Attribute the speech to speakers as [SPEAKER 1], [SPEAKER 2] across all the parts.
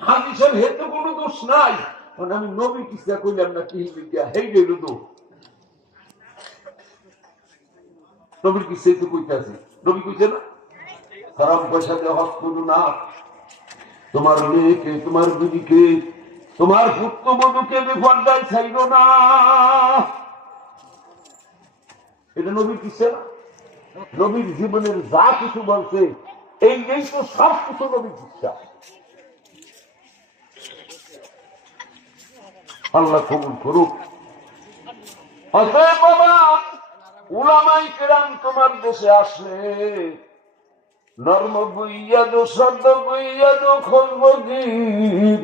[SPEAKER 1] হাদিসের হেতু কোনো দোষ নাই। আমি নবী কিসা কইলাম না কি বিদ্যা হেই নবীর তো কইতে আছে নবী কইছে না? হারাম না। তোমার মেয়েকে, তোমার দিদিকে তোমার পুত্রবধূকে বিপর্যয় চাইল না। এটা নবীর কিসে না নবীর জীবনের যা কিছু বলছে এই এই তো সব কিছু নবীর শিক্ষা আল্লাহ কবুল করুক। বাবা উলামাই কেরাম তোমার দেশে নর্ম গুইয়াদ সদ্য গুইয়াদ খোঁজবগির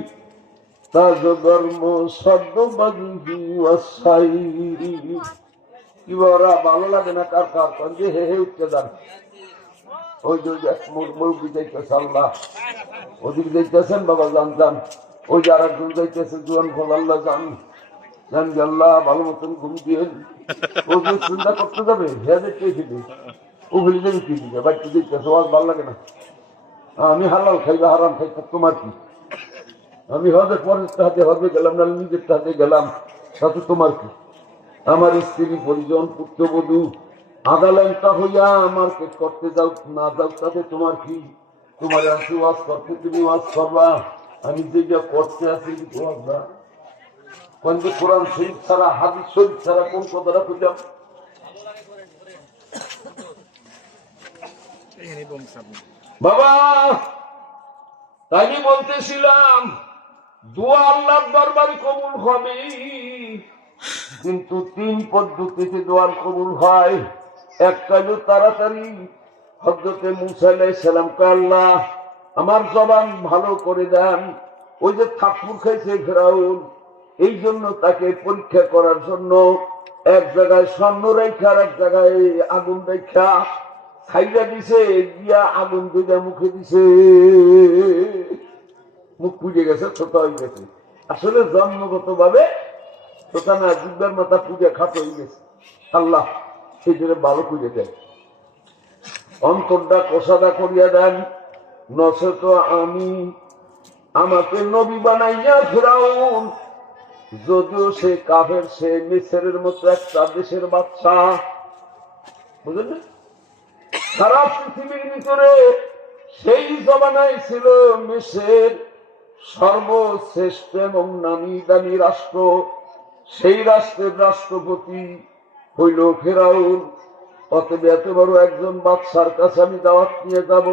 [SPEAKER 1] তাজ ধর্ম সদ্য বাগি কি বড় ভালো লাগে না কার কার কার যে হে হে উঠতে যান ওই যে মুরগি যাইতেছে আল্লাহ। ওদিকে যাইতেছেন বাবা জান জান ওই যে আর একজন যাইতেছে, জোয়ান ফল আল্লাহ জান জান আল্লাহ, ভালো মতন ঘুম দিয়ে ও যে চিন্তা করতে যাবে হ্যাঁ দেখতে দিবে? ও ভুলে যাবে কি দিবে? বাচ্চা দিতেছে ওয়াজ ভালো লাগে না। আমি হালাল খাইবে, হারাম খাই তোমার কি? আমি হজের পরের হাতে, হজে গেলাম না নিজের হাতে গেলাম। তাতে তোমার কি? আমার স্ত্রী পরিজন, পুত্রবধূ আদালতা হইয়া আমার করতে যাও, না যাও, তাতে তোমার কি? তোমার আসি ওয়াজ করতে, তুমি ওয়াজ করবা? আমি করতে আছি না কোরআন শরীফ ছাড়া, হাদিস শরীফ ছাড়া কোন বাবা তাই বলতেছিলাম, দোয়া আল্লাহর দরবারে কবুল হবে। কিন্তু তিন পদ্ধতিতে দোয়ার কবুল হয়। একটা হলো তাড়াতাড়ি হজরতে আল্লাহ, আমার জবান ভালো করে দেন। ওই যে ঠাকুর খাইছে ফেরাউন এই জন্য তাকে পরীক্ষা করার জন্য এক জায়গায় স্বর্ণ রেখা এক জায়গায় আগুন রেখা ছাইরা দিছে, গিয়া আগুন দুইটা মুখে দিছে। মুখ পুজে গেছে ছোট হয়ে গেছে। আসলে জন্মগত ভাবে ছোটা না, জিব্বার মাথা পূজা খাটো হয়ে গেছে। আল্লাহ জন্য ভালো খুঁজে দেয় অন্তরটা কষাদা করিয়া দেন। নসে তো আমি আমাকে নবী বানাইয়া ফেরাউন, যদিও সে কাফের, সে মিসরের মতো একটা দেশের বাচ্চা বুঝলেন সারা পৃথিবীর ভিতরে সেই জমানায় ছিল মিসের সর্বশ্রেষ্ঠ এবং নামি দামি রাষ্ট্র। সেই রাষ্ট্রের রাষ্ট্রপতি হইল ফেরাউন। অতএব এত বড় একজন বাদশার কাছে আমি দাওয়াত নিয়ে যাব।